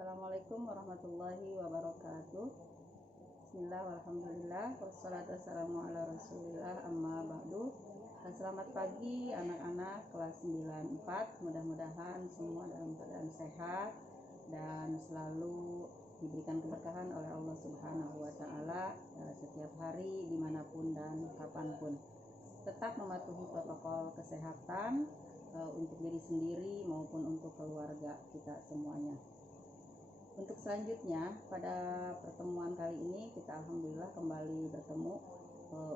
Assalamualaikum warahmatullahi wabarakatuh. Bismillah, walhamdulillah, wassalatu wassalamu ala rasulillah, amma ba'du. Selamat pagi anak-anak kelas 94. Mudah-mudahan semua dalam keadaan sehat dan selalu diberikan keberkahan oleh Allah Subhanahu wa Ta'ala setiap hari, dimanapun dan kapanpun. Tetap mematuhi protokol kesehatan untuk diri sendiri maupun untuk keluarga kita semuanya. Untuk selanjutnya, pada pertemuan kali ini kita alhamdulillah kembali bertemu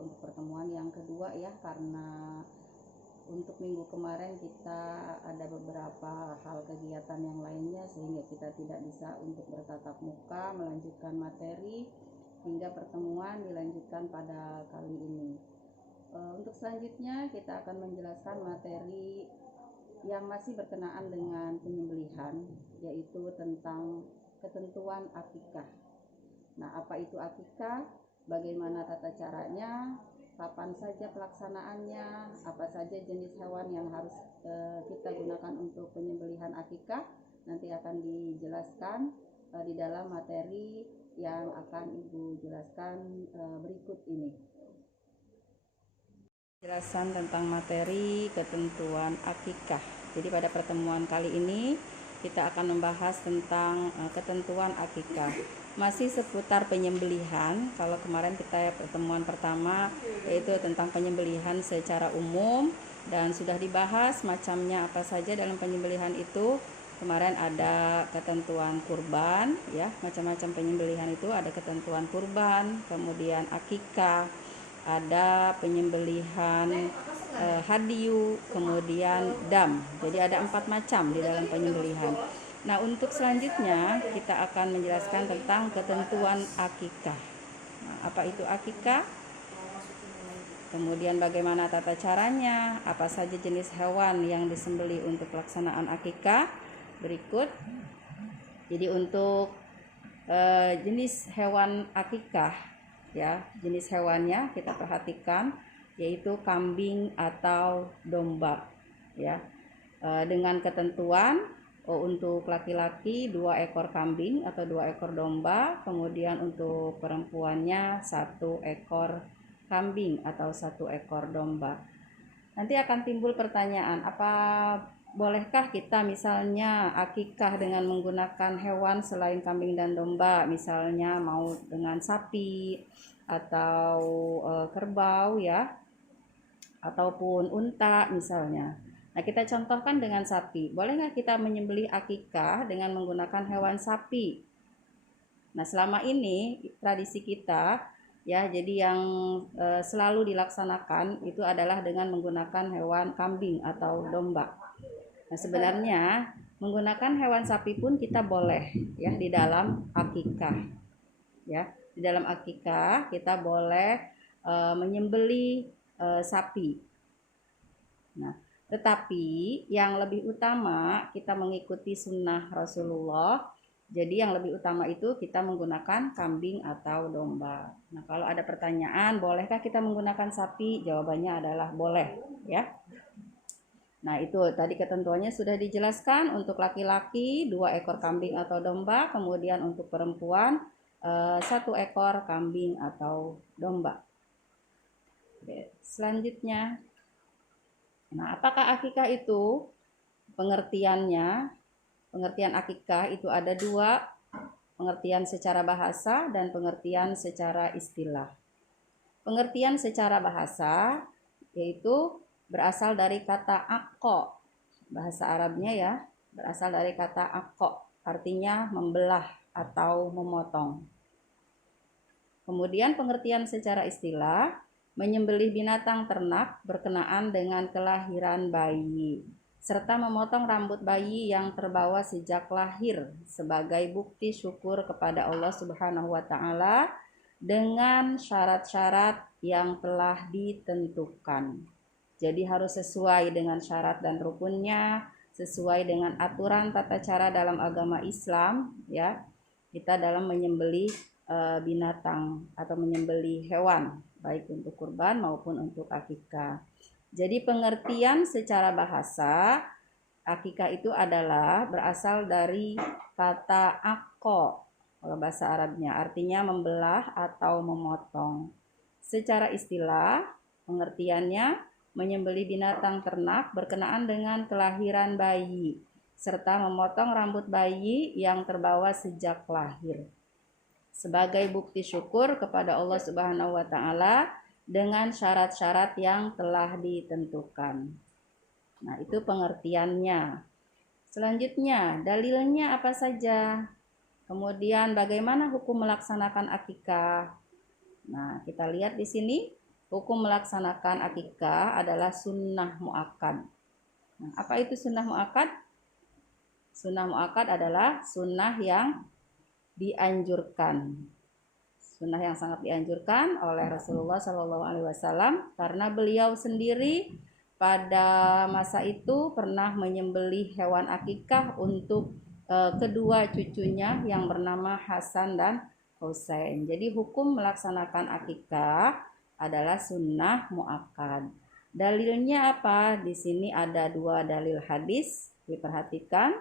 untuk pertemuan yang kedua ya, karena untuk minggu kemarin kita ada beberapa hal kegiatan yang lainnya sehingga kita tidak bisa untuk bertatap muka melanjutkan materi, hingga pertemuan dilanjutkan pada kali ini. Untuk selanjutnya kita akan menjelaskan materi yang masih berkenaan dengan penyembelihan, yaitu tentang ketentuan akikah. Nah, apa itu akikah? Bagaimana tata caranya? Kapan saja pelaksanaannya? Apa saja jenis hewan yang harus kita gunakan untuk penyembelihan akikah? Nanti akan dijelaskan di dalam materi yang akan Ibu jelaskan berikut ini. Penjelasan tentang materi ketentuan akikah. Jadi pada pertemuan kali ini kita akan membahas tentang ketentuan akikah. Masih seputar penyembelihan. Kalau kemarin kita pertemuan pertama yaitu tentang penyembelihan secara umum dan sudah dibahas macamnya apa saja dalam penyembelihan itu. Kemarin ada ketentuan kurban ya, macam-macam penyembelihan itu ada ketentuan kurban, kemudian akikah, ada penyembelihan hadiyu, kemudian dam. Jadi ada 4 macam di dalam penyembelihan. Nah, untuk selanjutnya kita akan menjelaskan tentang ketentuan akikah. Nah, apa itu akikah? Kemudian bagaimana tata caranya? Apa saja jenis hewan yang disembelih untuk pelaksanaan akikah? Berikut. Jadi untuk jenis hewan akikah ya, jenis hewannya kita perhatikan yaitu kambing atau domba ya, dengan ketentuan untuk laki-laki 2 ekor kambing atau 2 ekor domba, kemudian untuk perempuannya 1 ekor kambing atau 1 ekor domba. Nanti akan timbul pertanyaan, apa bolehkah kita misalnya akikah dengan menggunakan hewan selain kambing dan domba, misalnya mau dengan sapi atau kerbau ya, ataupun unta misalnya. Nah, kita contohkan dengan sapi. Boleh nggak kita menyembelih akikah dengan menggunakan hewan sapi? Nah, selama ini tradisi kita ya, jadi yang selalu dilaksanakan itu adalah dengan menggunakan hewan kambing atau domba. Nah, sebenarnya menggunakan hewan sapi pun kita boleh ya di dalam akikah. Ya, di dalam akikah kita boleh menyembelih sapi. Nah, tetapi yang lebih utama kita mengikuti sunnah Rasulullah. Jadi yang lebih utama itu kita menggunakan kambing atau domba. Nah, kalau ada pertanyaan, bolehkah kita menggunakan sapi? Jawabannya adalah boleh, ya. Nah, itu tadi ketentuannya sudah dijelaskan. Untuk laki-laki 2 ekor kambing atau domba, kemudian untuk perempuan 1 ekor kambing atau domba. Oke, selanjutnya, nah, apakah akikah itu? Pengertiannya, pengertian akikah itu ada 2, pengertian secara bahasa dan pengertian secara istilah. Pengertian secara bahasa yaitu berasal dari kata akko, bahasa Arabnya ya, berasal dari kata akko, artinya membelah atau memotong. Kemudian pengertian secara istilah, menyembelih binatang ternak berkenaan dengan kelahiran bayi, serta memotong rambut bayi yang terbawa sejak lahir sebagai bukti syukur kepada Allah Subhanahu wa Ta'ala dengan syarat-syarat yang telah ditentukan. Jadi harus sesuai dengan syarat dan rukunnya, sesuai dengan aturan tata cara dalam agama Islam ya. Kita dalam menyembelih binatang atau menyembelih hewan, baik untuk kurban maupun untuk akikah. Jadi pengertian secara bahasa Akikah itu adalah berasal dari kata akko, kalau bahasa Arabnya, artinya membelah atau memotong. Secara istilah, pengertiannya menyembelih binatang ternak berkenaan dengan kelahiran bayi, serta memotong rambut bayi yang terbawa sejak lahir, sebagai bukti syukur kepada Allah Subhanahu wa Ta'ala dengan syarat-syarat yang telah ditentukan. Nah, itu pengertiannya. Selanjutnya, dalilnya apa saja? Kemudian bagaimana hukum melaksanakan akikah? Nah, kita lihat di sini, hukum melaksanakan akikah adalah sunnah muakkad. Nah, apa itu sunnah muakkad? Sunnah muakkad adalah sunnah yang dianjurkan. Sunnah yang sangat dianjurkan oleh Rasulullah SAW karena beliau sendiri pada masa itu pernah menyembelih hewan akikah untuk kedua cucunya yang bernama Hasan dan Husain. Jadi hukum melaksanakan akikah adalah sunnah muakkad. Dalilnya apa? Di sini ada 2 dalil hadis, diperhatikan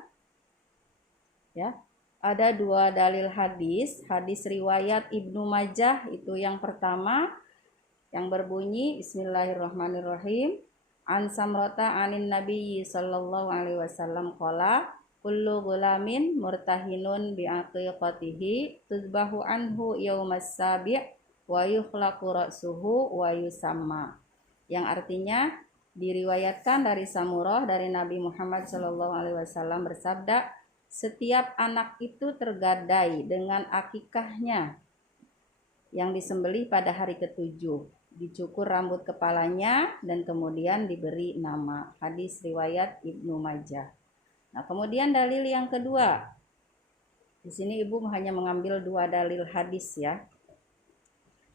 ya. Ada 2 dalil hadis riwayat Ibnu Majah, itu yang pertama yang berbunyi Bismillahirrahmanirrahim. An Samrata anin Nabi sallallahu alaihi wasallam qala kullu gulamin murtahinun bi aqiqatihi tuzbahu anhu yaumas sabi' wa yukhlaqu ra'suhu wa yusamma. Yang artinya diriwayatkan dari Samurah dari Nabi Muhammad sallallahu alaihi wasallam bersabda, setiap anak itu tergadai dengan akikahnya yang disembelih pada hari ke-7. Dicukur rambut kepalanya dan kemudian diberi nama. Hadis riwayat Ibnu Majah. Nah, kemudian dalil yang kedua. Di sini Ibu hanya mengambil 2 dalil hadis ya.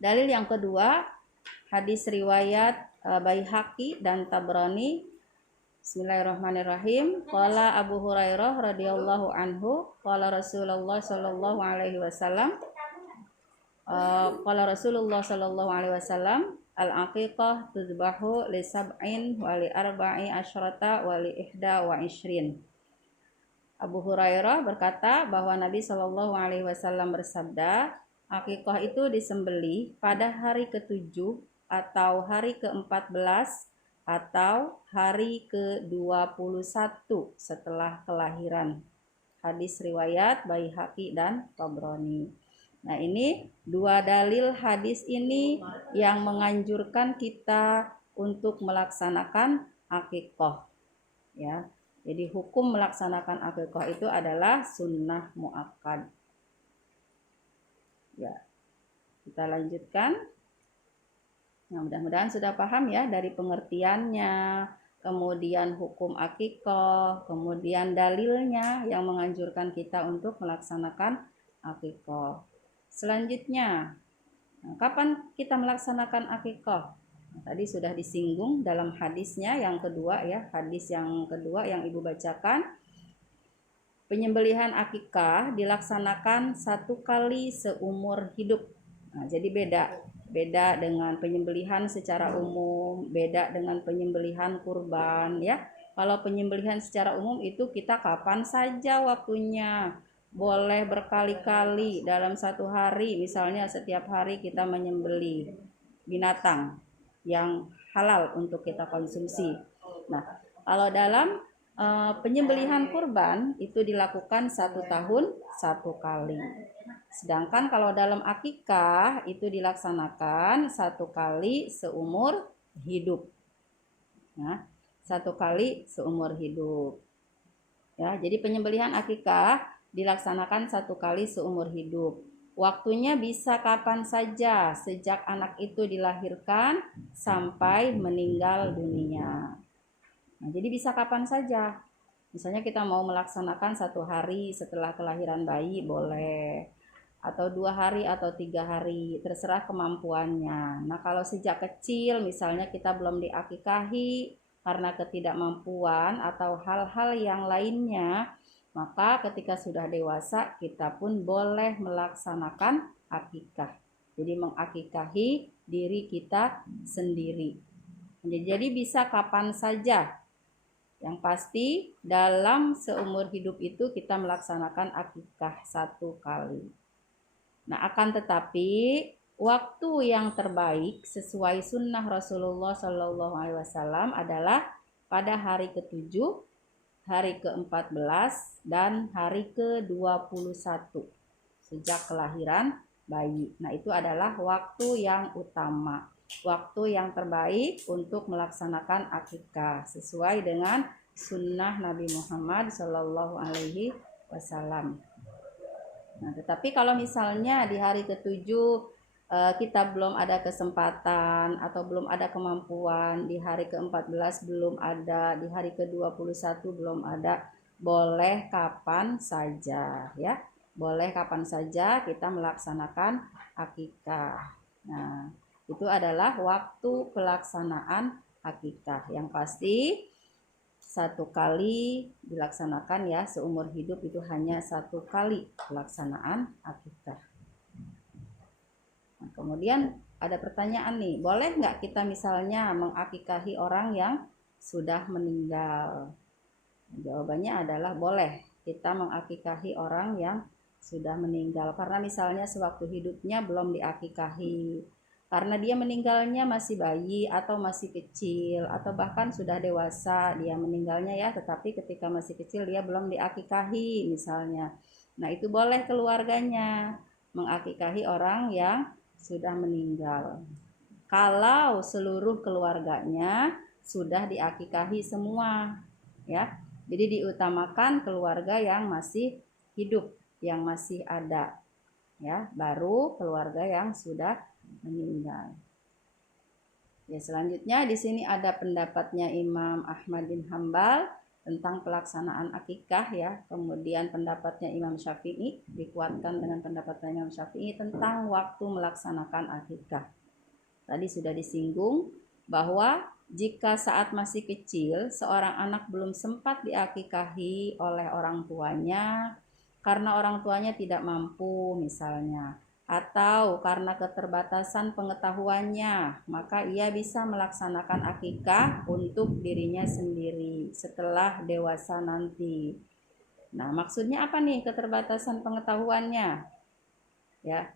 Dalil yang kedua, hadis riwayat Baihaqi dan Tabrani. Bismillahirrahmanirrahim. Qala Abu Hurairah radhiyallahu anhu, qala Rasulullah sallallahu alaihi wasallam qala Rasulullah sallallahu alaihi wasallam al-aqiqah tuzbahu li sab'in wa li arba'i asyrata wa li ihda wa ishrin. Abu Hurairah berkata bahwa Nabi sallallahu alaihi wasallam bersabda, akikah itu disembelih pada hari ke-7 atau hari ke-14 atau hari ke-21 setelah kelahiran. Hadis riwayat Baihaqi dan Tabrani. Nah, ini 2 dalil hadis ini yang menganjurkan kita untuk melaksanakan akikah. Ya. Jadi hukum melaksanakan akikah itu adalah sunnah muakkad. Ya. Kita lanjutkan. Nah, mudah-mudahan sudah paham ya dari pengertiannya, kemudian hukum akikah, kemudian dalilnya yang menganjurkan kita untuk melaksanakan akikah. Selanjutnya, nah, kapan kita melaksanakan akikah? Nah, tadi sudah disinggung dalam hadisnya yang kedua ya, hadis yang kedua yang Ibu bacakan. Penyembelihan akikah dilaksanakan 1 kali seumur hidup. Nah, jadi beda dengan penyembelihan secara umum, beda dengan penyembelihan kurban ya. Kalau penyembelihan secara umum itu kita kapan saja waktunya. Boleh berkali-kali dalam 1 hari, misalnya setiap hari kita menyembelih binatang yang halal untuk kita konsumsi. Nah, kalau dalam penyembelihan kurban itu dilakukan 1 tahun 1 kali. Sedangkan kalau dalam akikah itu dilaksanakan 1 kali seumur hidup. Nah, 1 kali seumur hidup. Ya, jadi penyembelihan akikah dilaksanakan 1 kali seumur hidup. Waktunya bisa kapan saja, sejak anak itu dilahirkan sampai meninggal dunia. Nah, jadi bisa kapan saja. Misalnya kita mau melaksanakan 1 hari setelah kelahiran bayi boleh, atau 2 hari atau 3 hari, terserah kemampuannya. Nah, kalau sejak kecil misalnya kita belum diakikahi karena ketidakmampuan atau hal-hal yang lainnya, maka ketika sudah dewasa kita pun boleh melaksanakan akikah. Jadi mengakikahi diri kita sendiri. Jadi bisa kapan saja. Yang pasti dalam seumur hidup itu kita melaksanakan akikah 1 kali. Nah, akan tetapi waktu yang terbaik sesuai sunnah Rasulullah SAW adalah pada hari ke-7, hari ke-14, dan hari ke-21 sejak kelahiran bayi. Nah, itu adalah waktu yang utama, waktu yang terbaik untuk melaksanakan akikah sesuai dengan sunnah Nabi Muhammad SAW. Nah, tetapi kalau misalnya di hari ke-7 kita belum ada kesempatan atau belum ada kemampuan, di hari ke-14 belum ada, di hari ke-21 belum ada, boleh kapan saja ya. Boleh kapan saja kita melaksanakan akikah. Nah, itu adalah waktu pelaksanaan akikah. Yang pasti 1 kali dilaksanakan ya, seumur hidup itu hanya 1 kali pelaksanaan akikah. Nah, kemudian ada pertanyaan nih, boleh nggak kita misalnya mengakikahi orang yang sudah meninggal? Jawabannya adalah boleh kita mengakikahi orang yang sudah meninggal, karena misalnya sewaktu hidupnya belum diakikahi, karena dia meninggalnya masih bayi atau masih kecil, atau bahkan sudah dewasa dia meninggalnya ya, tetapi ketika masih kecil dia belum diakikahi misalnya. Nah, itu boleh keluarganya mengakikahi orang yang sudah meninggal kalau seluruh keluarganya sudah diakikahi semua ya. Jadi diutamakan keluarga yang masih hidup, yang masih ada ya, baru keluarga yang sudah meninggal. Ya, selanjutnya di sini ada pendapatnya Imam Ahmad bin Hambal tentang pelaksanaan akikah ya. Kemudian pendapatnya Imam Syafi'i dikuatkan dengan pendapatnya Imam Syafi'i tentang waktu melaksanakan akikah. Tadi sudah disinggung bahwa jika saat masih kecil seorang anak belum sempat diakikahi oleh orang tuanya karena orang tuanya tidak mampu misalnya, atau karena keterbatasan pengetahuannya, maka ia bisa melaksanakan akikah untuk dirinya sendiri setelah dewasa nanti. Nah, maksudnya apa nih keterbatasan pengetahuannya? Ya,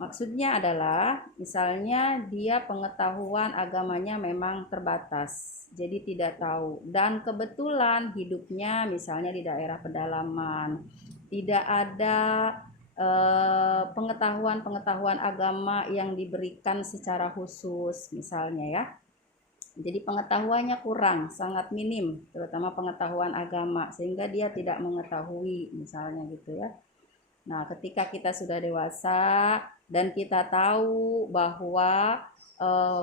maksudnya adalah misalnya dia pengetahuan agamanya memang terbatas, jadi tidak tahu, dan kebetulan hidupnya misalnya di daerah pedalaman, tidak ada pengetahuan agama yang diberikan secara khusus misalnya ya. Jadi pengetahuannya kurang, sangat minim, terutama pengetahuan agama, sehingga dia tidak mengetahui misalnya gitu ya. Nah, ketika kita sudah dewasa dan kita tahu bahwa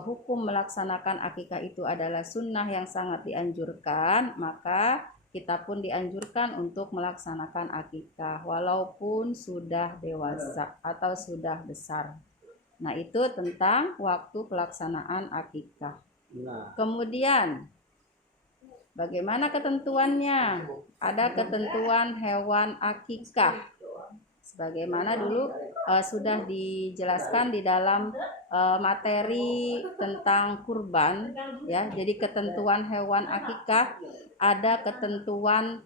hukum melaksanakan akikah itu adalah sunnah yang sangat dianjurkan, maka kita pun dianjurkan untuk melaksanakan akikah walaupun sudah dewasa atau sudah besar. Nah, itu tentang waktu pelaksanaan akikah. Kemudian bagaimana ketentuannya? Ada ketentuan hewan akikah sebagaimana dulu sudah dijelaskan di dalam materi tentang kurban ya. Jadi ketentuan hewan akikah ada ketentuan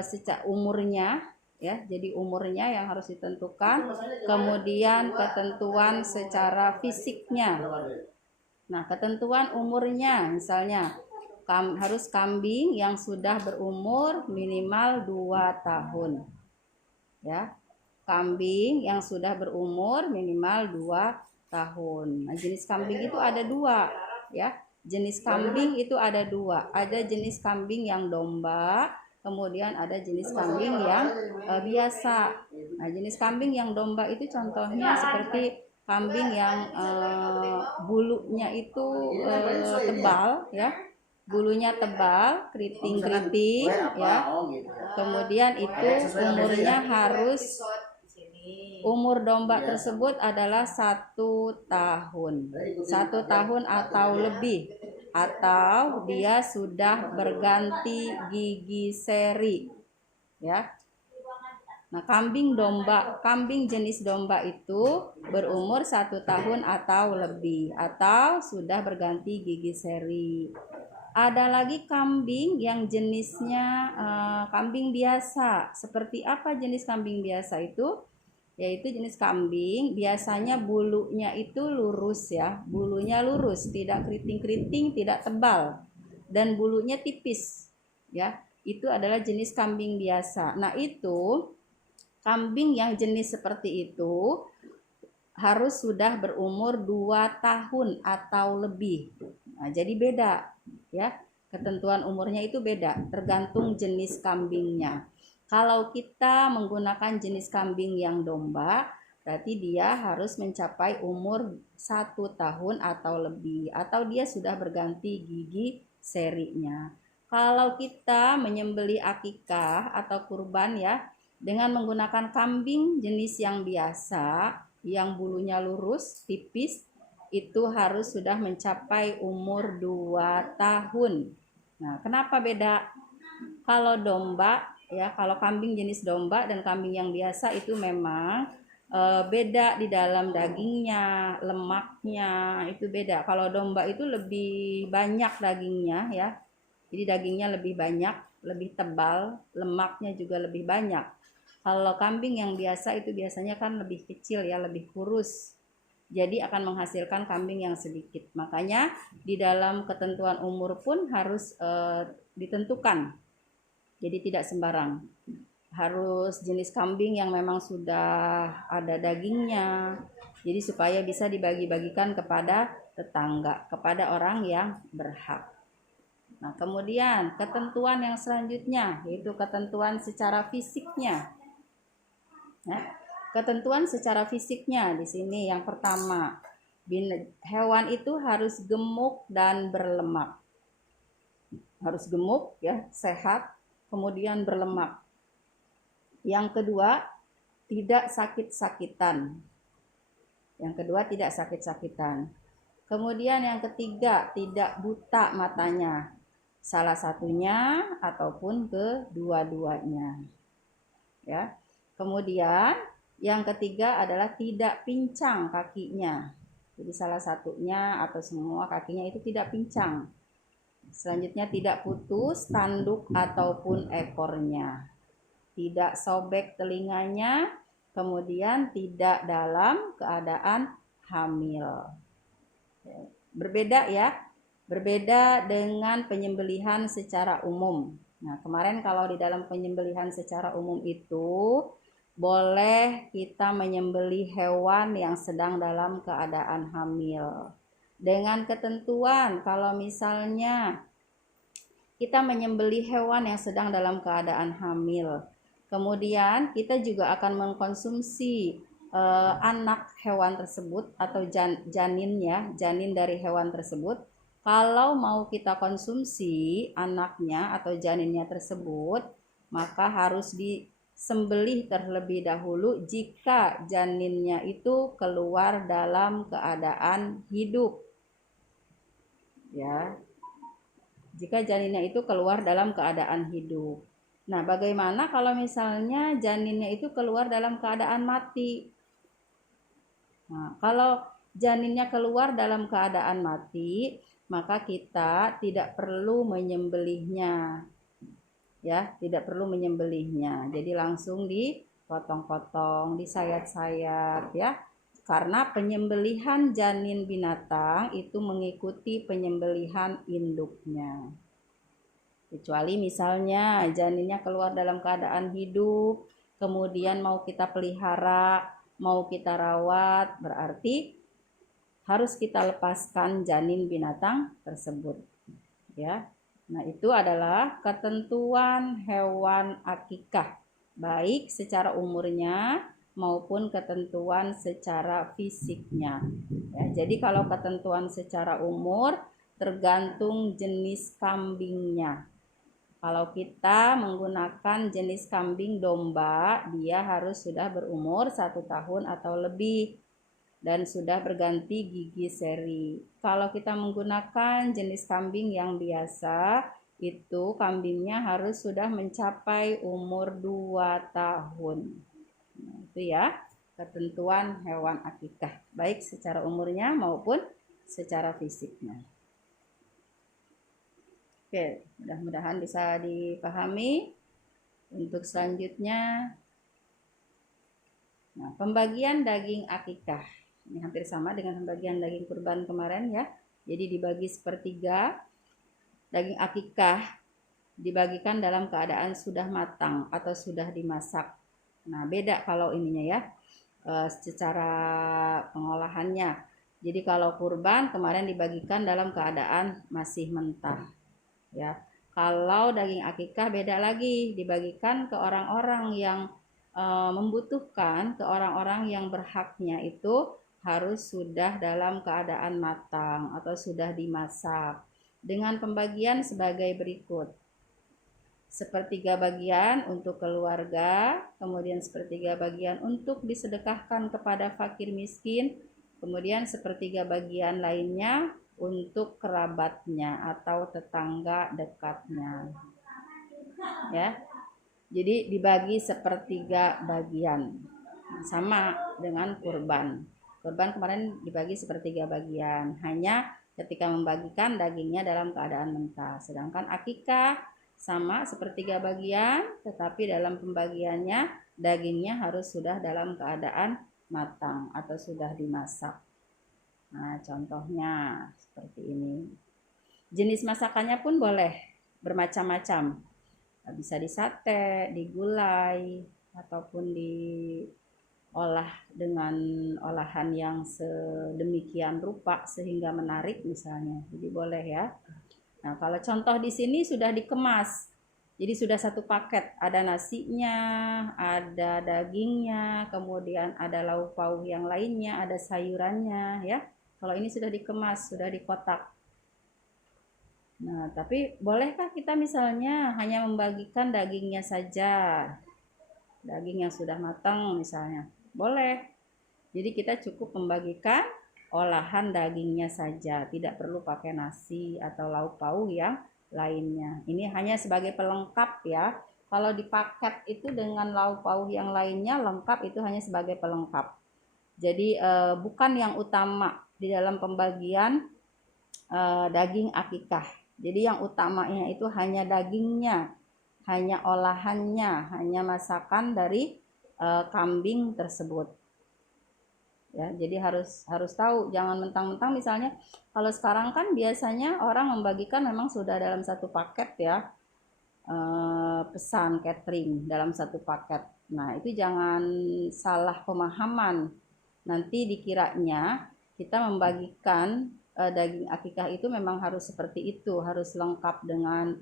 secara umurnya ya. Jadi umurnya yang harus ditentukan, kemudian ketentuan secara fisiknya. Nah, ketentuan umurnya misalnya harus kambing yang sudah berumur minimal 2 tahun. Ya. Kambing yang sudah berumur minimal 2 tahun. Nah, jenis kambing itu ada 2 ya. Jenis kambing itu ada 2. Ada jenis kambing yang domba, kemudian ada jenis kambing yang biasa. Nah, jenis kambing yang domba itu contohnya seperti kambing yang bulunya itu tebal ya. Bulunya tebal, keriting-keriting ya. Kemudian itu umurnya harus, umur domba tersebut adalah 1 tahun. 1 tahun atau lebih, atau dia sudah berganti gigi seri ya. Nah, kambing jenis domba itu berumur 1 tahun atau lebih, atau sudah berganti gigi seri. Ada lagi kambing yang jenisnya kambing biasa. Seperti apa jenis kambing biasa itu? Yaitu jenis kambing biasanya bulunya itu lurus ya. Bulunya lurus, tidak keriting-keriting, tidak tebal. Dan bulunya tipis ya. Itu adalah jenis kambing biasa. Nah, itu kambing yang jenis seperti itu harus sudah berumur 2 tahun atau lebih. Nah, jadi beda ya. Ketentuan umurnya itu beda, tergantung jenis kambingnya. Kalau kita menggunakan jenis kambing yang domba, berarti dia harus mencapai umur 1 tahun atau lebih, atau dia sudah berganti gigi serinya. Kalau kita menyembelih akikah atau kurban ya, dengan menggunakan kambing jenis yang biasa, yang bulunya lurus, tipis, itu harus sudah mencapai umur 2 tahun. Nah, kenapa beda? Kalau domba ya, kalau kambing jenis domba dan kambing yang biasa itu memang beda di dalam dagingnya, lemaknya itu beda. Kalau domba itu lebih banyak dagingnya ya. Jadi dagingnya lebih banyak, lebih tebal, lemaknya juga lebih banyak. Kalau kambing yang biasa itu biasanya kan lebih kecil ya, lebih kurus. Jadi akan menghasilkan kambing yang sedikit. Makanya di dalam ketentuan umur pun harus ditentukan. Jadi tidak sembarang. Harus jenis kambing yang memang sudah ada dagingnya. Jadi supaya bisa dibagi-bagikan kepada tetangga, kepada orang yang berhak. Nah, kemudian ketentuan yang selanjutnya yaitu ketentuan secara fisiknya. Nah, ketentuan secara fisiknya di sini yang pertama, hewan itu harus gemuk dan berlemak. Harus gemuk ya, sehat, kemudian berlemak. Yang kedua, tidak sakit-sakitan. Kemudian yang ketiga, tidak buta matanya. Salah satunya ataupun kedua-duanya. Ya. Kemudian yang ketiga adalah tidak pincang kakinya. Jadi salah satunya atau semua kakinya itu tidak pincang. Selanjutnya tidak putus tanduk ataupun ekornya. Tidak sobek telinganya. Kemudian tidak dalam keadaan hamil. Berbeda ya. Berbeda dengan penyembelihan secara umum. Nah, kemarin kalau di dalam penyembelihan secara umum itu boleh kita menyembelih hewan yang sedang dalam keadaan hamil. Dengan ketentuan kalau misalnya kita menyembelih hewan yang sedang dalam keadaan hamil, kemudian kita juga akan mengkonsumsi anak hewan tersebut atau janin dari hewan tersebut. Kalau mau kita konsumsi anaknya atau janinnya tersebut, maka harus disembelih terlebih dahulu jika janinnya itu keluar dalam keadaan hidup. Ya. Jika janinnya itu keluar dalam keadaan hidup. Nah, bagaimana kalau misalnya janinnya itu keluar dalam keadaan mati? Nah, kalau janinnya keluar dalam keadaan mati, maka kita tidak perlu menyembelihnya. Ya, tidak perlu menyembelihnya. Jadi langsung dipotong-potong, disayat-sayat ya. Karena penyembelihan janin binatang itu mengikuti penyembelihan induknya. Kecuali misalnya janinnya keluar dalam keadaan hidup, kemudian mau kita pelihara, mau kita rawat, berarti harus kita lepaskan janin binatang tersebut. Ya. Nah, itu adalah ketentuan hewan akikah, baik secara umurnya maupun ketentuan secara fisiknya. Ya, jadi kalau ketentuan secara umur tergantung jenis kambingnya. Kalau kita menggunakan jenis kambing domba, dia harus sudah berumur 1 tahun atau lebih dan sudah berganti gigi seri. Kalau kita menggunakan jenis kambing yang biasa, itu kambingnya harus sudah mencapai umur 2 tahun. Nah, itu ya ketentuan hewan akikah, baik secara umurnya maupun secara fisiknya. Oke, mudah-mudahan bisa dipahami. Untuk selanjutnya, nah, pembagian daging akikah. Ini hampir sama dengan pembagian daging kurban kemarin ya. Jadi dibagi sepertiga. Daging akikah dibagikan dalam keadaan sudah matang atau sudah dimasak. Nah, beda kalau ininya ya, secara pengolahannya. Jadi kalau kurban kemarin dibagikan dalam keadaan masih mentah. Ya, kalau daging akikah beda lagi, dibagikan ke orang-orang yang membutuhkan, ke orang-orang yang berhaknya itu harus sudah dalam keadaan matang atau sudah dimasak. Dengan pembagian sebagai berikut: sepertiga bagian untuk keluarga, kemudian sepertiga bagian untuk disedekahkan kepada fakir miskin, kemudian sepertiga bagian lainnya untuk kerabatnya atau tetangga dekatnya. Ya. Jadi dibagi sepertiga bagian. Sama dengan kurban. Kurban kemarin dibagi sepertiga bagian. Hanya ketika membagikan dagingnya dalam keadaan mentah. Sedangkan akikah sama sepertiga bagian, tetapi dalam pembagiannya dagingnya harus sudah dalam keadaan matang atau sudah dimasak. Nah, contohnya seperti ini. Jenis masakannya pun boleh bermacam-macam. Bisa disate, digulai, ataupun diolah dengan olahan yang sedemikian rupa sehingga menarik misalnya. Jadi boleh ya. Nah, kalau contoh di sini sudah dikemas. Jadi sudah satu paket, ada nasinya, ada dagingnya, kemudian ada lauk pauk yang lainnya, ada sayurannya ya. Kalau ini sudah dikemas, sudah dikotak. Nah, tapi bolehkah kita misalnya hanya membagikan dagingnya saja? Daging yang sudah matang misalnya. Boleh. Jadi kita cukup membagikan olahan dagingnya saja, tidak perlu pakai nasi atau lauk pauk yang lainnya. Ini hanya sebagai pelengkap ya. Kalau di paket itu dengan lauk pauk yang lainnya lengkap, itu hanya sebagai pelengkap. Jadi bukan yang utama di dalam pembagian daging akikah. Jadi yang utamanya itu hanya dagingnya, hanya olahannya, hanya masakan dari kambing tersebut. Ya, jadi harus tahu, jangan mentang-mentang misalnya kalau sekarang kan biasanya orang membagikan memang sudah dalam satu paket ya, pesan catering dalam satu paket. Nah, itu jangan salah pemahaman. Nanti dikiranya kita membagikan daging akikah itu memang harus seperti itu, harus lengkap dengan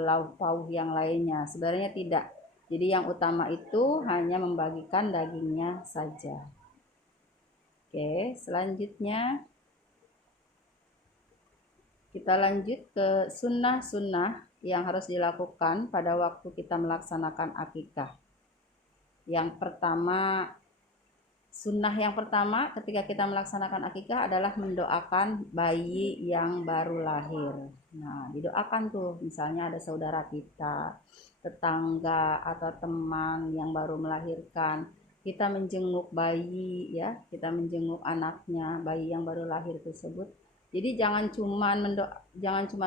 lauk pauk yang lainnya. Sebenarnya tidak. Jadi yang utama itu hanya membagikan dagingnya saja. Oke, selanjutnya kita lanjut ke sunnah-sunnah yang harus dilakukan pada waktu kita melaksanakan akikah. Yang pertama, sunnah yang pertama ketika kita melaksanakan akikah adalah mendoakan bayi yang baru lahir. Nah, didoakan tuh, misalnya ada saudara kita, tetangga atau teman yang baru melahirkan, kita menjenguk bayi ya, kita menjenguk anaknya, bayi yang baru lahir tersebut. Jadi jangan cuman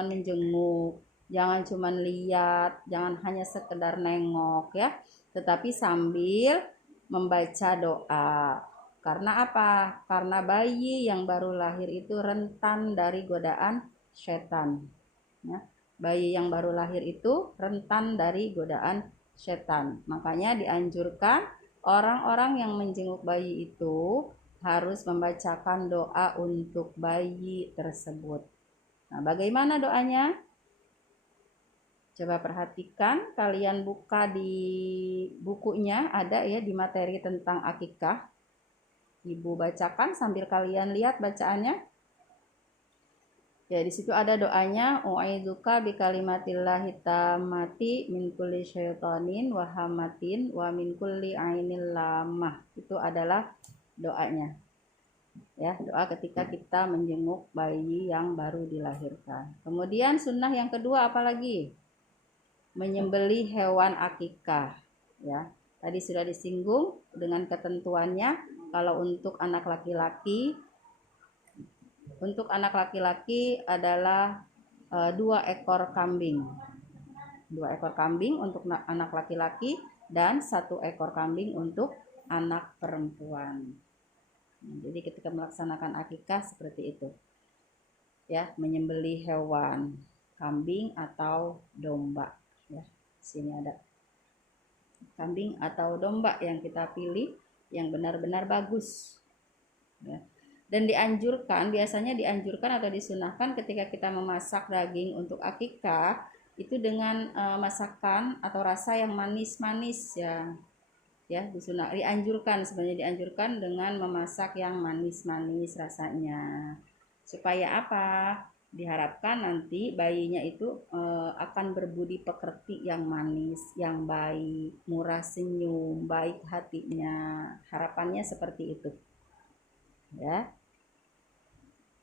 menjenguk, jangan cuman lihat, jangan hanya sekedar nengok ya, tetapi sambil membaca doa. Karena apa? Karena bayi yang baru lahir itu rentan dari godaan setan. Ya. Bayi yang baru lahir itu rentan dari godaan setan. Makanya dianjurkan orang-orang yang menjenguk bayi itu harus membacakan doa untuk bayi tersebut. Nah, bagaimana doanya? Coba perhatikan, kalian buka di bukunya, ada ya di materi tentang akikah. Ibu bacakan sambil kalian lihat bacaannya. Ya, di situ ada doanya, u'aiduka bi kalimatillahi tammati min kulli syaitanin wa hamatin wa min kulli ainil lamah. Itu adalah doanya. Ya, doa ketika kita menjenguk bayi yang baru dilahirkan. Kemudian sunnah yang kedua apalagi? Menyembelih hewan akikah. Ya, tadi sudah disinggung dengan ketentuannya. Kalau untuk anak laki-laki adalah 2 ekor kambing. 2 ekor kambing untuk anak laki-laki dan 1 ekor kambing untuk anak perempuan. Jadi ketika melaksanakan akikah seperti itu. Ya, menyembelih hewan, kambing atau domba. Ya, sini ada kambing atau domba yang kita pilih yang benar-benar bagus. Ya. Dan biasanya dianjurkan atau disunahkan ketika kita memasak daging untuk akikah itu dengan masakan atau rasa yang manis-manis ya. Ya, dianjurkan dengan memasak yang manis-manis rasanya. Supaya apa? Diharapkan nanti bayinya itu akan berbudi pekerti yang manis, yang baik, murah senyum, baik hatinya. Harapannya seperti itu. Ya.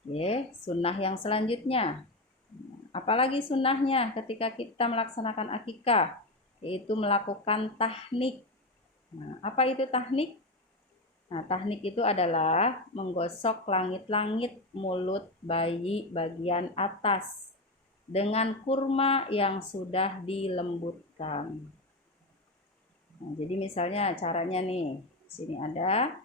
Oke, sunnah yang selanjutnya. Apalagi sunnahnya ketika kita melaksanakan akikah, yaitu melakukan tahnik. Nah, apa itu tahnik? Nah, tahnik itu adalah menggosok langit-langit mulut bayi bagian atas dengan kurma yang sudah dilembutkan. Nah, jadi misalnya caranya nih, sini ada.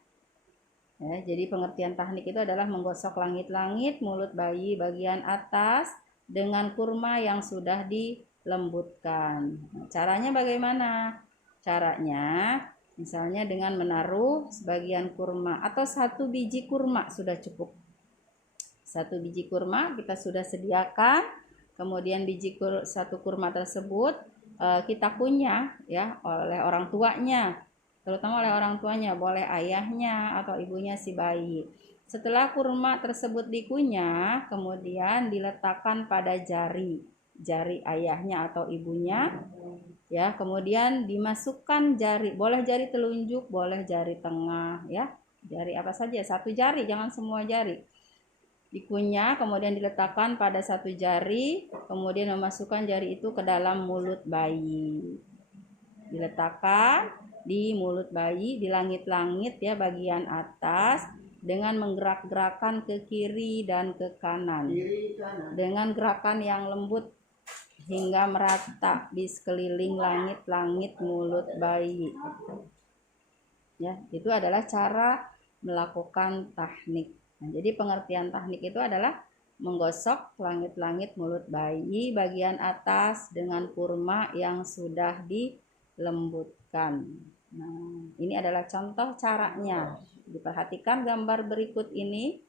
Ya, jadi pengertian tahnik itu adalah menggosok langit-langit mulut bayi bagian atas dengan kurma yang sudah dilembutkan. Nah, caranya bagaimana? Caranya misalnya dengan menaruh sebagian kurma atau 1 biji kurma sudah cukup. 1 biji kurma kita sudah sediakan, kemudian 1 kurma tersebut kita kunyah ya oleh orang tuanya, terutama oleh orang tuanya, boleh ayahnya atau ibunya si bayi. Setelah kurma tersebut dikunyah, kemudian diletakkan pada jari ayahnya atau ibunya. Ya, kemudian dimasukkan jari, boleh jari telunjuk, boleh jari tengah, ya, jari apa saja, 1 jari, jangan semua jari. Dikunyah, kemudian diletakkan pada 1 jari, kemudian memasukkan jari itu ke dalam mulut bayi. Diletakkan di mulut bayi, di langit-langit ya bagian atas, dengan menggerak-gerakkan ke kiri dan ke kanan, dengan gerakan yang lembut hingga merata di sekeliling langit-langit mulut bayi. Ya, itu adalah cara melakukan tahnik. Nah, jadi pengertian tahnik itu adalah menggosok langit-langit mulut bayi bagian atas dengan kurma yang sudah dilembutkan. Nah, ini adalah contoh caranya. Diperhatikan gambar berikut ini.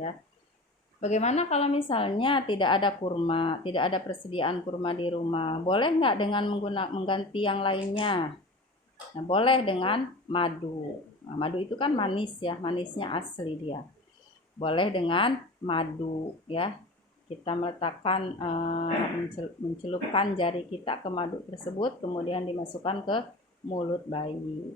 Ya. Bagaimana kalau misalnya tidak ada kurma, tidak ada persediaan kurma di rumah? Boleh nggak dengan mengganti yang lainnya? Nah, boleh dengan madu. Nah, madu itu kan manis ya, manisnya asli dia. Boleh dengan madu ya. Kita meletakkan, mencelupkan jari kita ke madu tersebut, kemudian dimasukkan ke mulut bayi.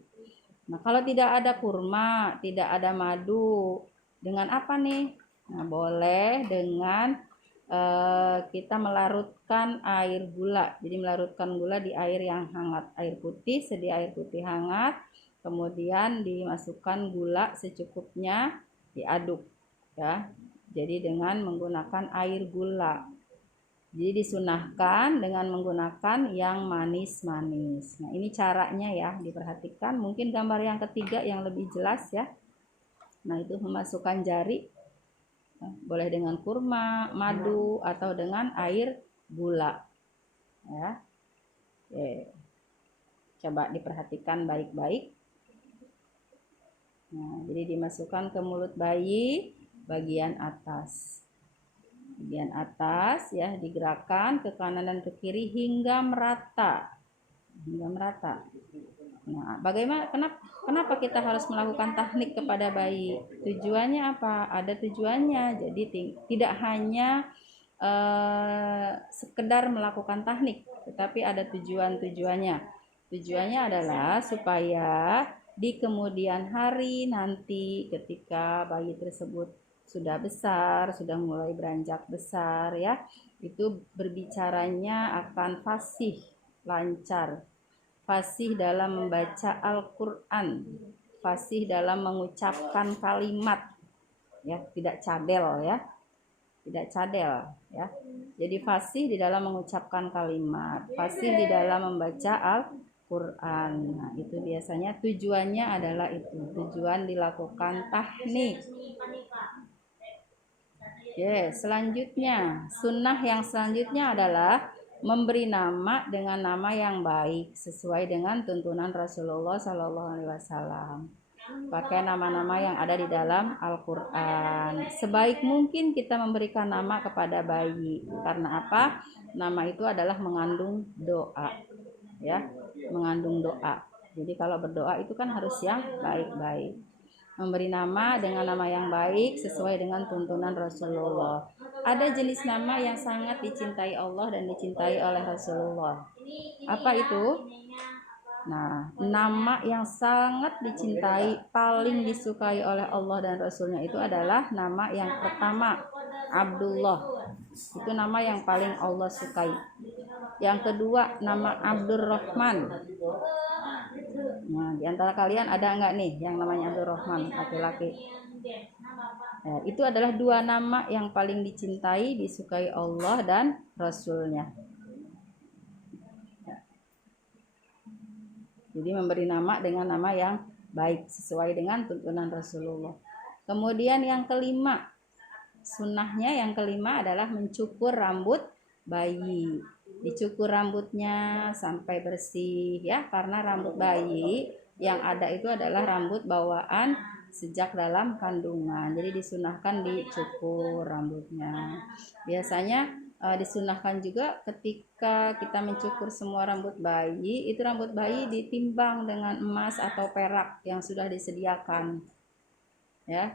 Nah, kalau tidak ada kurma, tidak ada madu, dengan apa nih? Nah, boleh dengan kita melarutkan air gula. Jadi melarutkan gula di air yang hangat, air putih, sedia air putih hangat, kemudian dimasukkan gula secukupnya, diaduk ya. Jadi dengan menggunakan air gula. Jadi disunahkan dengan menggunakan yang manis-manis. Nah, ini caranya ya, diperhatikan. Mungkin gambar yang ketiga yang lebih jelas ya. Nah, itu memasukkan jari. Boleh dengan kurma, madu, atau dengan air gula. Ya. Oke. Coba diperhatikan baik-baik. Nah, jadi dimasukkan ke mulut bayi bagian atas. Bagian atas ya, digerakkan ke kanan dan ke kiri hingga merata. Hingga merata. Nah, bagaimana kenapa kita harus melakukan tahnik kepada bayi? Tujuannya apa? Ada tujuannya. Jadi tidak hanya sekedar melakukan tahnik, tetapi ada tujuannya. Tujuannya adalah supaya di kemudian hari nanti ketika bayi tersebut sudah besar, sudah mulai beranjak besar ya, itu berbicaranya akan fasih, lancar. Fasih dalam membaca Al-Quran, fasih dalam mengucapkan kalimat, ya, tidak cadel ya, tidak cadel ya. Jadi fasih di dalam mengucapkan kalimat, fasih di dalam membaca Al-Quran. Nah, itu biasanya tujuannya adalah itu, tujuan dilakukan tahnik. Oke, selanjutnya sunnah yang selanjutnya adalah memberi nama dengan nama yang baik sesuai dengan tuntunan Rasulullah Shallallahu Alaihi Wasallam. Pakai nama-nama yang ada di dalam Al-Quran. Sebaik mungkin kita memberikan nama kepada bayi. Karena apa? Nama itu adalah mengandung doa, ya, mengandung doa. Jadi kalau berdoa itu kan harus yang baik-baik. Memberi nama dengan nama yang baik sesuai dengan tuntunan Rasulullah. Ada jenis nama yang sangat dicintai Allah dan dicintai oleh Rasulullah. Apa itu? Nah, nama yang sangat dicintai, paling disukai oleh Allah dan Rasulnya itu adalah nama yang pertama, Abdullah. Itu nama yang paling Allah sukai. Yang kedua, nama Abdurrahman. Nah, di antara kalian ada enggak nih yang namanya Abdurrahman, laki-laki? Nah, itu adalah dua nama yang paling dicintai, disukai Allah dan Rasulnya. Jadi memberi nama dengan nama yang baik sesuai dengan tuntunan Rasulullah. Kemudian yang kelima, sunnahnya yang kelima adalah mencukur rambut bayi. Dicukur rambutnya sampai bersih ya, karena rambut bayi yang ada itu adalah rambut bawaan sejak dalam kandungan. Jadi disunahkan dicukur rambutnya. Biasanya disunahkan juga ketika kita mencukur semua rambut bayi, itu rambut bayi ditimbang dengan emas atau perak yang sudah disediakan. Ya.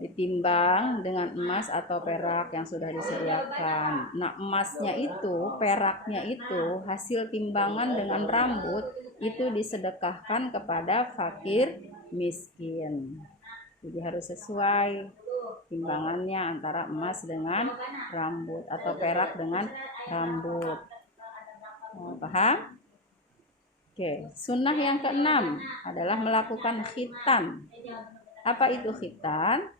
Ditimbang dengan emas atau perak yang sudah disediakan. Nah, emasnya itu, peraknya itu, hasil timbangan dengan rambut itu disedekahkan kepada fakir miskin. Jadi harus sesuai timbangannya antara emas dengan rambut atau perak dengan rambut. Paham? Oke, sunnah yang keenam adalah melakukan khitan. Apa itu khitan?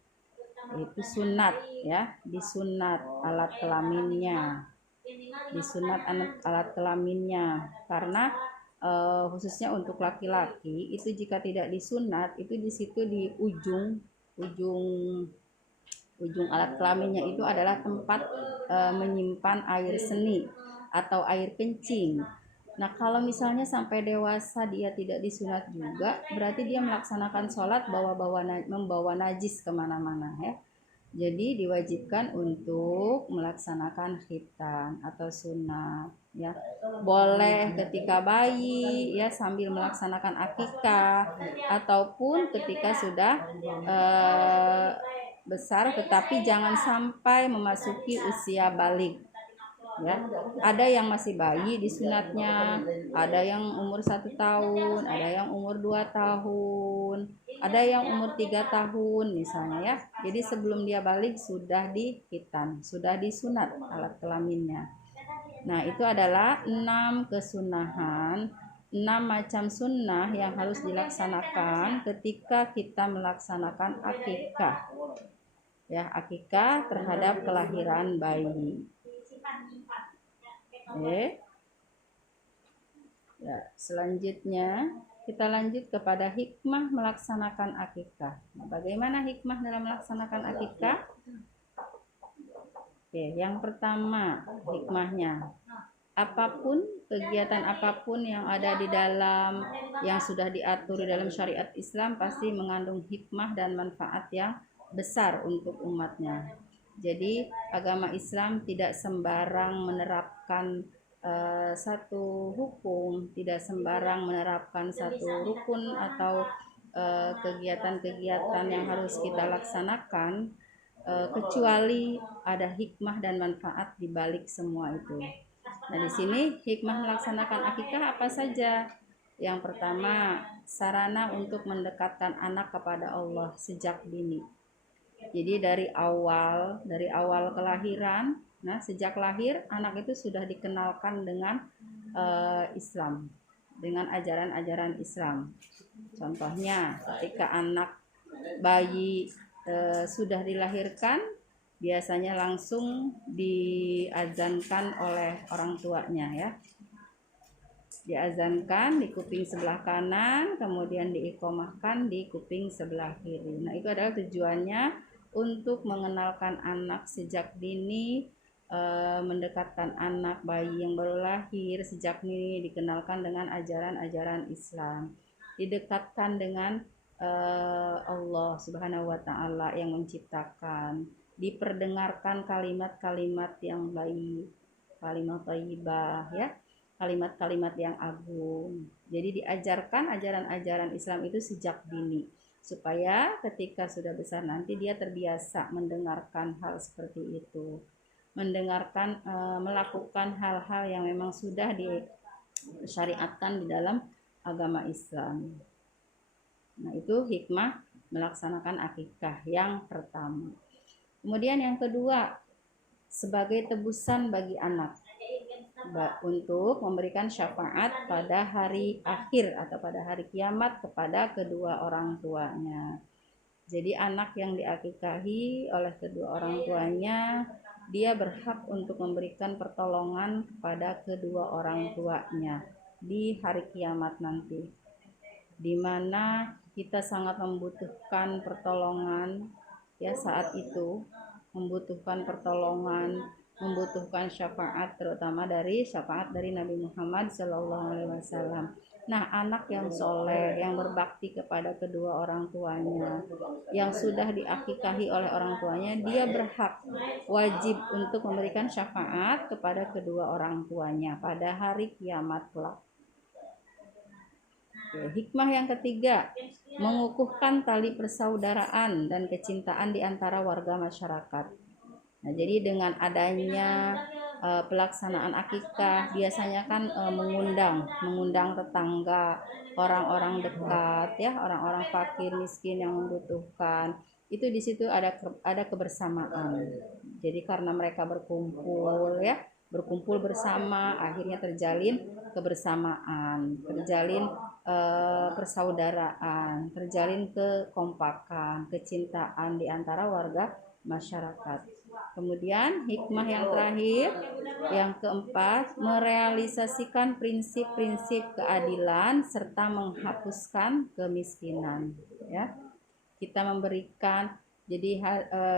Itu sunat ya, disunat alat kelaminnya, disunat alat kelaminnya, karena khususnya untuk laki-laki itu jika tidak disunat itu di situ di ujung alat kelaminnya itu adalah tempat menyimpan air seni atau air kencing. Nah, kalau misalnya sampai dewasa dia tidak disunat juga, berarti dia melaksanakan sholat membawa najis kemana-mana ya. Jadi diwajibkan untuk melaksanakan khitan atau sunat ya. Boleh ketika bayi ya, sambil melaksanakan akikah, ataupun ketika sudah besar, tetapi jangan sampai memasuki usia balik. Ya, ada yang masih bayi disunatnya, ada yang umur 1 tahun, ada yang umur 2 tahun, ada yang umur 3 tahun misalnya ya. Jadi sebelum dia balik sudah dikhitan, sudah disunat alat kelaminnya. Nah, itu adalah 6 kesunahan, 6 macam sunnah yang harus dilaksanakan ketika kita melaksanakan akikah. Ya, akikah terhadap kelahiran bayi. Oke. Ya, selanjutnya kita lanjut kepada hikmah melaksanakan akikah. Nah, bagaimana hikmah dalam melaksanakan akikah? Oke, yang pertama hikmahnya, kegiatan apapun yang ada di dalam, yang sudah diatur di dalam syariat Islam pasti mengandung hikmah dan manfaat yang besar untuk umatnya. Jadi agama Islam tidak sembarang menerapkan satu hukum, tidak sembarang menerapkan satu rukun atau kegiatan-kegiatan yang harus kita laksanakan, kecuali ada hikmah dan manfaat di balik semua itu. Nah, di sini hikmah melaksanakan akikah apa saja? Yang pertama, sarana untuk mendekatkan anak kepada Allah sejak dini. Jadi dari awal kelahiran, nah sejak lahir anak itu sudah dikenalkan dengan Islam, dengan ajaran-ajaran Islam. Contohnya ketika anak bayi sudah dilahirkan, biasanya langsung diazankan oleh orang tuanya ya. Diazankan di kuping sebelah kanan, kemudian diiqomahkan di kuping sebelah kiri. Nah, itu adalah tujuannya untuk mengenalkan anak sejak dini, mendekatkan anak bayi yang baru lahir sejak dini, dikenalkan dengan ajaran-ajaran Islam, didekatkan dengan Allah Subhanahu wa taala yang menciptakan, diperdengarkan kalimat-kalimat yang baik, kalimat thayyibah ya, kalimat-kalimat yang agung. Jadi diajarkan ajaran-ajaran Islam itu sejak dini, supaya ketika sudah besar nanti dia terbiasa mendengarkan hal seperti itu, mendengarkan melakukan hal-hal yang memang sudah disyariatkan di dalam agama Islam. Nah, itu hikmah melaksanakan akikah yang pertama. Kemudian yang kedua, sebagai tebusan bagi anak, untuk memberikan syafaat pada hari akhir atau pada hari kiamat kepada kedua orang tuanya. Jadi anak yang diakikahi oleh kedua orang tuanya, dia berhak untuk memberikan pertolongan kepada kedua orang tuanya di hari kiamat nanti, di mana kita sangat membutuhkan pertolongan ya, saat itu membutuhkan pertolongan, membutuhkan syafaat, terutama dari syafaat dari Nabi Muhammad SAW. Nah, anak yang soleh, yang berbakti kepada kedua orang tuanya, yang sudah diakikahi oleh orang tuanya, dia berhak, wajib untuk memberikan syafaat kepada kedua orang tuanya pada hari kiamat kelak. Hikmah yang ketiga, mengukuhkan tali persaudaraan dan kecintaan di antara warga masyarakat. Nah, jadi dengan adanya pelaksanaan akikah, biasanya kan mengundang tetangga, orang-orang dekat ya, orang-orang fakir miskin yang membutuhkan. Itu di situ ada kebersamaan. Jadi karena mereka berkumpul ya, berkumpul bersama, akhirnya terjalin kebersamaan, terjalin persaudaraan, terjalin kekompakan, kecintaan di antara warga masyarakat. Kemudian hikmah yang terakhir, yang keempat, merealisasikan prinsip-prinsip keadilan serta menghapuskan kemiskinan ya. Kita memberikan jadi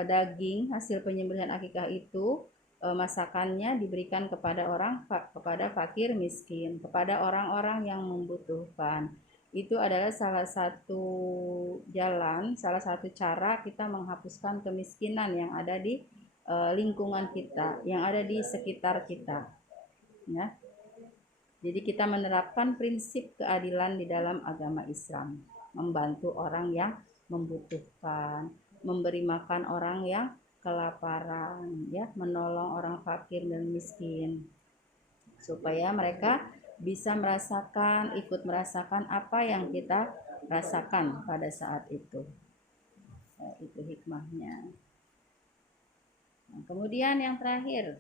daging hasil penyembelihan akikah itu, masakannya diberikan kepada fakir miskin, kepada orang-orang yang membutuhkan. Itu adalah salah satu jalan, salah satu cara kita menghapuskan kemiskinan yang ada di lingkungan kita, yang ada di sekitar kita ya. Jadi kita menerapkan prinsip keadilan di dalam agama Islam, membantu orang yang membutuhkan, memberi makan orang yang kelaparan ya, menolong orang fakir dan miskin, supaya mereka bisa merasakan, ikut merasakan apa yang kita rasakan pada saat itu. Itu hikmahnya. Nah, kemudian yang terakhir,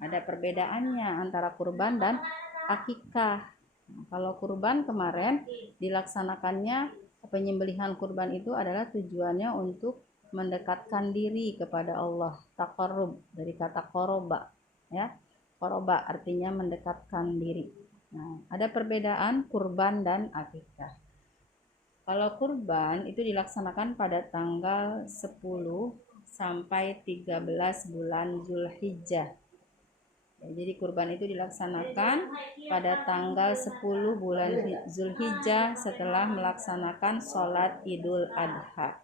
ada perbedaannya antara kurban dan akikah. Nah, kalau kurban kemarin dilaksanakannya, penyembelihan kurban itu adalah tujuannya untuk mendekatkan diri kepada Allah, taqarrub dari kata qoroba ya. Qoroba artinya mendekatkan diri. Nah, ada perbedaan kurban dan akikah. Kalau kurban itu dilaksanakan pada tanggal 10 sampai 13 bulan Zulhijjah. Ya, jadi kurban itu dilaksanakan pada tanggal 10 bulan Zulhijjah setelah melaksanakan sholat Idul Adha,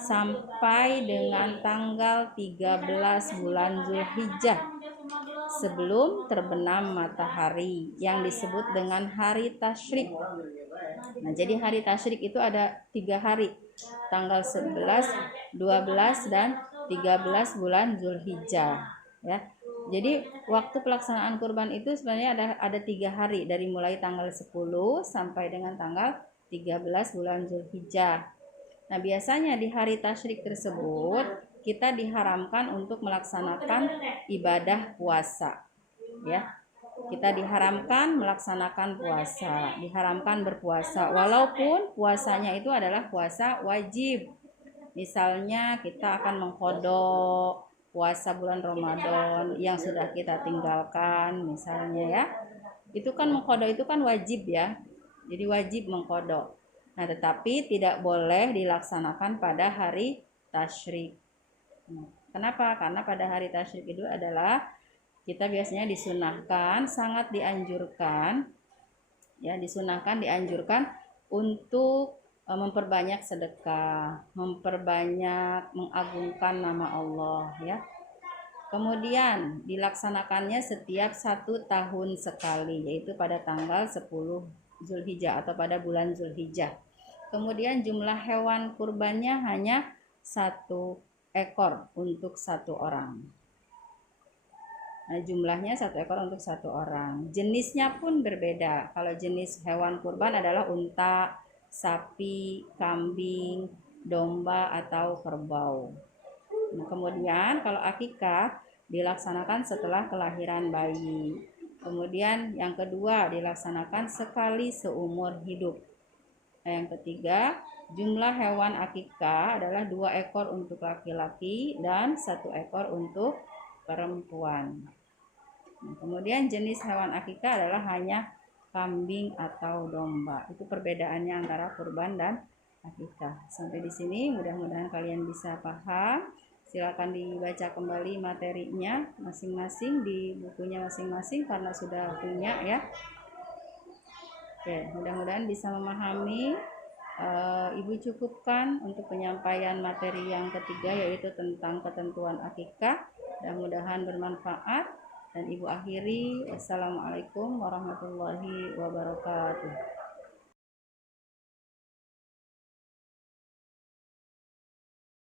sampai dengan tanggal 13 bulan Zulhijjah sebelum terbenam matahari yang disebut dengan hari tasyrik. Nah, jadi hari tasyrik itu ada 3 hari, tanggal 11, 12 dan 13 bulan Zulhijjah ya. Jadi waktu pelaksanaan kurban itu sebenarnya ada 3 hari, dari mulai tanggal 10 sampai dengan tanggal 13 bulan Zulhijjah. Nah, biasanya di hari tasyrik tersebut kita diharamkan untuk melaksanakan ibadah puasa ya. Kita diharamkan melaksanakan puasa, diharamkan berpuasa, walaupun puasanya itu adalah puasa wajib. Misalnya kita akan mengkodok puasa bulan Ramadan yang sudah kita tinggalkan misalnya ya. Itu kan mengkodok itu kan wajib ya. Jadi wajib mengkodok. Nah, tetapi tidak boleh dilaksanakan pada hari tasyrik. Kenapa? Karena pada hari tasyrik itu adalah kita biasanya disunahkan, sangat dianjurkan, ya dianjurkan untuk memperbanyak sedekah, memperbanyak mengagungkan nama Allah, ya. Kemudian dilaksanakannya setiap 1 tahun sekali, yaitu pada tanggal 10 Zulhijjah atau pada bulan Zulhijjah. Kemudian jumlah hewan kurbannya hanya 1 ekor untuk 1 orang. Nah, jumlahnya 1 ekor untuk 1 orang. Jenisnya pun berbeda. Kalau jenis hewan kurban adalah unta, sapi, kambing, domba atau kerbau. Nah, kemudian kalau akikah dilaksanakan setelah kelahiran bayi. Kemudian yang kedua dilaksanakan sekali seumur hidup. Nah, yang ketiga, jumlah hewan akikah adalah 2 ekor untuk laki-laki dan 1 ekor untuk perempuan. Nah, kemudian jenis hewan akikah adalah hanya kambing atau domba. Itu perbedaannya antara kurban dan akikah. Sampai di sini mudah-mudahan kalian bisa paham. Silakan dibaca kembali materinya masing-masing di bukunya masing-masing karena sudah punya ya. Oke, mudah-mudahan bisa memahami. Ibu cukupkan untuk penyampaian materi yang ketiga yaitu tentang ketentuan akikah. Mudah-mudahan bermanfaat dan ibu akhiri. Assalamualaikum warahmatullahi wabarakatuh.